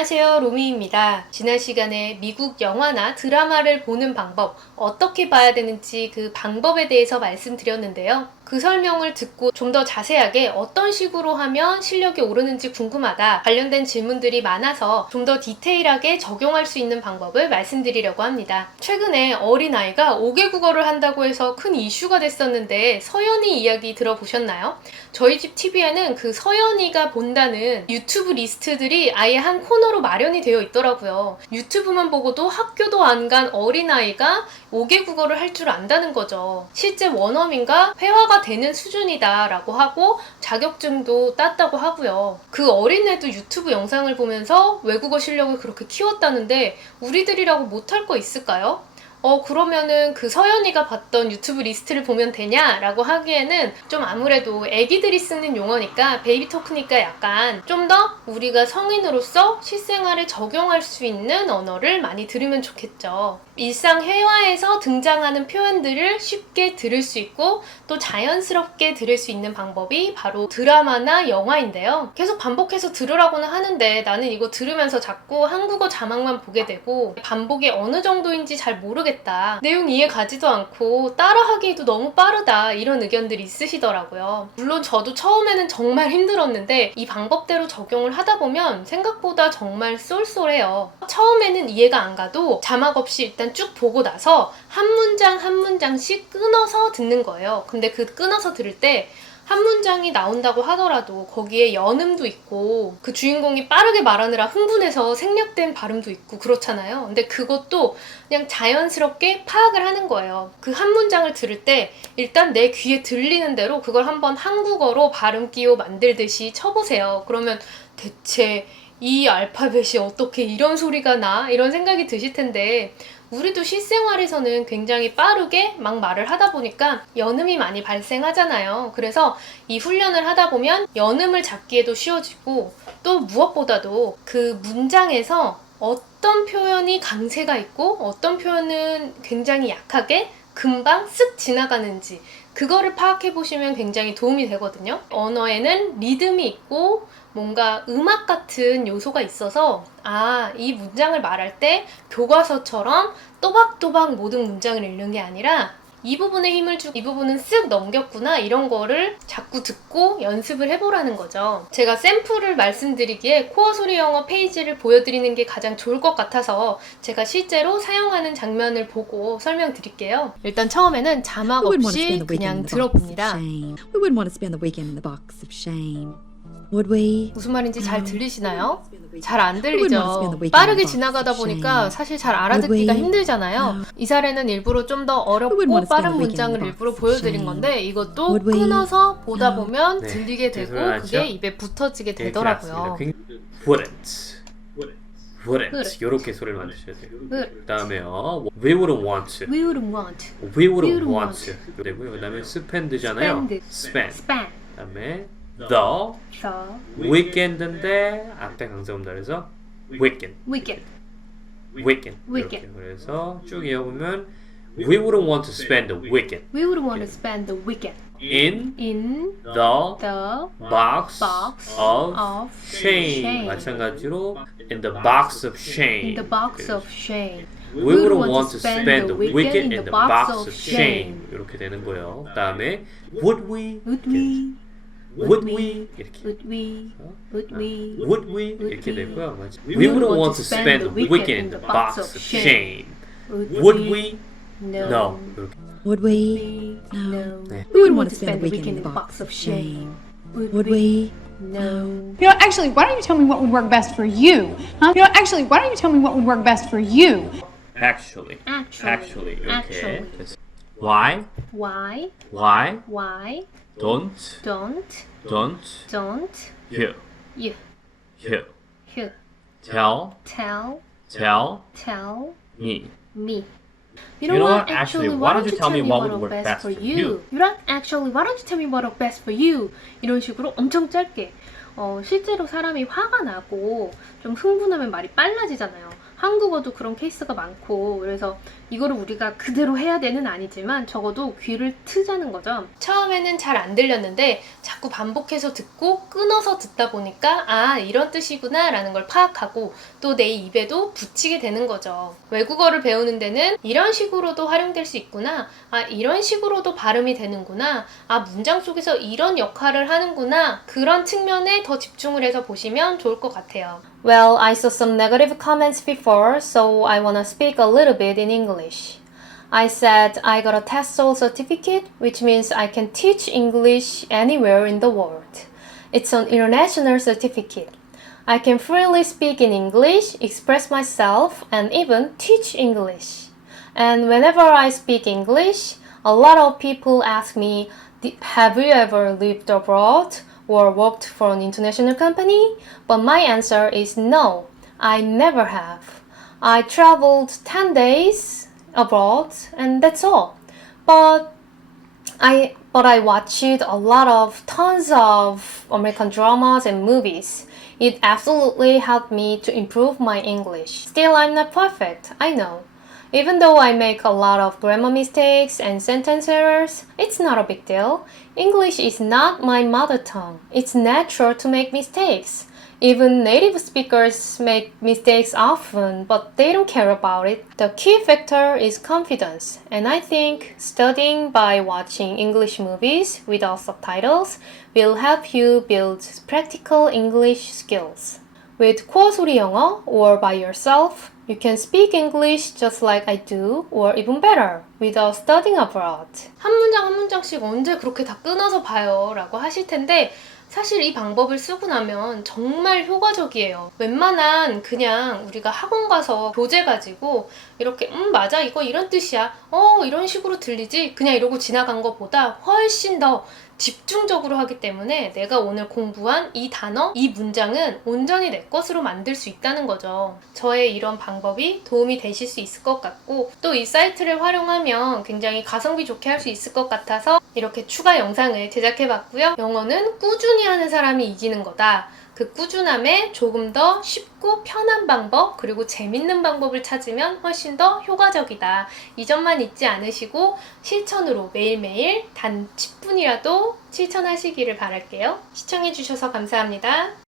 안녕하세요. 로미입니다. 지난 시간에 미국 영화나 드라마를 보는 방법, 어떻게 봐야 되는지 그 방법에 대해서 말씀드렸는데요. 그 설명을 듣고 좀 더 자세하게 어떤 식으로 하면 실력이 오르는지 궁금하다 관련된 질문들이 많아서 좀 더 디테일하게 적용할 수 있는 방법을 말씀드리려고 합니다. 최근에 어린아이가 5개 국어를 한다고 해서 큰 이슈가 됐었는데 서연이 이야기 들어보셨나요? 저희 집 TV에는 그 서연이가 본다는 유튜브 리스트들이 아예 한 코너 로 마련이 되어 있더라고요. 유튜브만 보고도 학교도 안 간 어린아이가 5개 국어를 할 줄 안다는 거죠. 실제 원어민과 회화가 되는 수준이다라고 하고 자격증도 땄다고 하고요. 그 어린애도 유튜브 영상을 보면서 외국어 실력을 그렇게 키웠다는데 우리들이라고 못할 거 있을까요? 어, 그러면은 그 서연이가 봤던 유튜브 리스트를 보면 되냐라고 하기에는 좀 아무래도 애기들이 쓰는 용어니까 베이비 토크니까 약간 좀 더 우리가 성인으로서 실생활에 적용할 수 있는 언어를 많이 들으면 좋겠죠. 일상 회화에서 등장하는 표현들을 쉽게 들을 수 있고 또 자연스럽게 들을 수 있는 방법이 바로 드라마나 영화인데요. 계속 반복해서 들으라고는 하는데 나는 이거 들으면서 자꾸 한국어 자막만 보게 되고 반복이 어느 정도인지 잘 모르겠 다. 내용 이해 가지도 않고 따라하기에도 너무 빠르다. 이런 의견들이 있으시더라고요. 물론 저도 처음에는 정말 힘들었는데 이 방법대로 적용을 하다 보면 생각보다 정말 쏠쏠해요. 처음에는 이해가 안 가도 자막 없이 일단 쭉 보고 나서 한 문장 한 문장씩 끊어서 듣는 거예요. 근데 그 끊어서 들을 때한 문장이 나온다고 하더라도 거기에 연음도 있고 그 주인공이 빠르게 말하느라 흥분해서 생략된 발음도 있고 그렇잖아요. 근데 그것도 그냥 자연스럽게 파악을 하는 거예요. 그 한 문장을 들을 때 일단 내 귀에 들리는 대로 그걸 한번 한국어로 발음 기호 만들듯이 쳐보세요. 그러면 대체 이 알파벳이 어떻게 이런 소리가 나? 이런 생각이 드실 텐데 우리도 실생활에서는 굉장히 빠르게 막 말을 하다 보니까 연음이 많이 발생하잖아요. 그래서 이 훈련을 하다 보면 연음을 잡기에도 쉬워지고 또 무엇보다도 그 문장에서 어떤 표현이 강세가 있고 어떤 표현은 굉장히 약하게 금방 쓱 지나가는지 그거를 파악해 보시면 굉장히 도움이 되거든요. 언어에는 리듬이 있고 뭔가 음악 같은 요소가 있어서 아, 이 문장을 말할 때 교과서처럼 또박또박 모든 문장을 읽는 게 아니라 이 부분에 힘을 주고 이 부분은 쓱 넘겼구나 이런 거를 자꾸 듣고 연습을 해보라는 거죠. 제가 샘플을 말씀드리기에 코어 소리 영어 페이지를 보여드리는 게 가장 좋을 것 같아서 제가 실제로 사용하는 장면을 보고 설명드릴게요. 일단 처음에는 자막 없이 그냥 들어봅니다. We wouldn't want to spend the weekend in the box of shame. Would we? 무슨 말인지 잘 들리시나요? We 잘안 들리죠. 빠르게 지나가다 보니까. 사실 잘 알아듣기가 Would we? 힘들잖아요. 이 사례는 일부러 좀더 wouldn't 어렵고 빠른 문장을 일부러 보여드린. 건데 이것도 Would we? 끊어서 보다. 보면 네, 들리게 되고? 그게 입에 붙어지게 되더라고요. wouldn't wouldn't. 이렇게 소리를 만드셔야 돼요. Would. 그다음에요. We wouldn't want to. We wouldn't want. We wouldn't want. 되고요. 그 다음에 spend잖아요. Spend. spend. Span. 그다음에 the The weekend인데 앞에 강세온다 그래서 weekend. weekend. weekend. weekend. 이렇게. 그래서 쭉 이어보면 we wouldn't want to spend the weekend We wouldn't want to spend the weekend in in the the box, box of, of shame. shame. 마찬가지로 in the box of shame. in the box of shame. We wouldn't want to spend the weekend in the box of shame. 이렇게 되는 거예요. 그다음에 would we? Would we? Would we? 이렇게. Would we? Would we? Would we? Would 이렇게 we? 되고요. 맞죠? We wouldn't want to spend the weekend in the box of shame. Would, Would we? No. No. 이렇게. Would we? We? No. No. We wouldn't want to spend the weekend in the box of shame. Would we? No. You know, actually, why don't you tell me what would work best for you? Huh? You know, actually, why don't you tell me what would work best for you? Actually. Actually. Actually. 이렇게. Actually. 됐어요. Why? Why? Why? Why? Don't. Don't? Don't. Don't You. you? You. You Tell. tell Tell tell me. me. You know what? Actually, why don't you tell me what would work best for you? You know, actually, why don't you tell me what would best for you? 이런 식으로 엄청 짧게. 어, 실제로 사람이 화가 나고 좀 흥분하면 말이 빨라지잖아요. 한국어도 그런 케이스가 많고 그래서 이거를 우리가 그대로 해야 되는 아니지만 적어도 귀를 트자는 거죠. 처음에는 잘 안 들렸는데 자꾸 반복해서 듣고 끊어서 듣다 보니까 아 이런 뜻이구나 라는 걸 파악하고 또 내 입에도 붙이게 되는 거죠. 외국어를 배우는 데는 이런 식으로도 활용될 수 있구나. 아 이런 식으로도 발음이 되는구나. 아 문장 속에서 이런 역할을 하는구나. 그런 측면에 더 집중을 해서 보시면 좋을 것 같아요. Well, I saw some negative comments before, so I wanna speak a little bit in English. I said I got a TESOL certificate, which means I can teach English anywhere in the world. It's an international certificate. I can freely speak in English, express myself, and even teach English. And whenever I speak English, a lot of people ask me, Have you ever lived abroad or worked for an international company? But my answer is no, I never have. I traveled 10 days abroad, and that's all. But I but I watched a lot of tons of American dramas and movies. It absolutely helped me to improve my English. Still I'm not perfect, I know. Even though I make a lot of grammar mistakes and sentence errors, it's not a big deal. English is not my mother tongue. It's natural to make mistakes. Even native speakers make mistakes often, but they don't care about it. The key factor is confidence, and I think studying by watching English movies without subtitles will help you build practical English skills. With 코어 소리 영어 or by yourself, you can speak English just like I do or even better without studying abroad. 한 문장 한 문장씩 언제 그렇게 다 끊어서 봐요 라고 하실 텐데 사실 이 방법을 쓰고 나면 정말 효과적이에요. 웬만한 그냥 우리가 학원 가서 교재 가지고 이렇게 음 맞아 이거 이런 뜻이야 어 이런 식으로 들리지 그냥 이러고 지나간 것보다 훨씬 더 집중적으로 하기 때문에 내가 오늘 공부한 이 단어, 이 문장은 온전히 내 것으로 만들 수 있다는 거죠. 저의 이런 방법이 도움이 되실 수 있을 것 같고 또 이 사이트를 활용하면 굉장히 가성비 좋게 할 수 있을 것 같아서 이렇게 추가 영상을 제작해 봤고요. 영어는 꾸준히 하는 사람이 이기는 거다. 그 꾸준함에 조금 더 쉽고 편한 방법 그리고 재밌는 방법을 찾으면 훨씬 더 효과적이다. 이 점만 잊지 않으시고 실천으로 매일매일 단 10분이라도 실천하시기를 바랄게요. 시청해주셔서 감사합니다.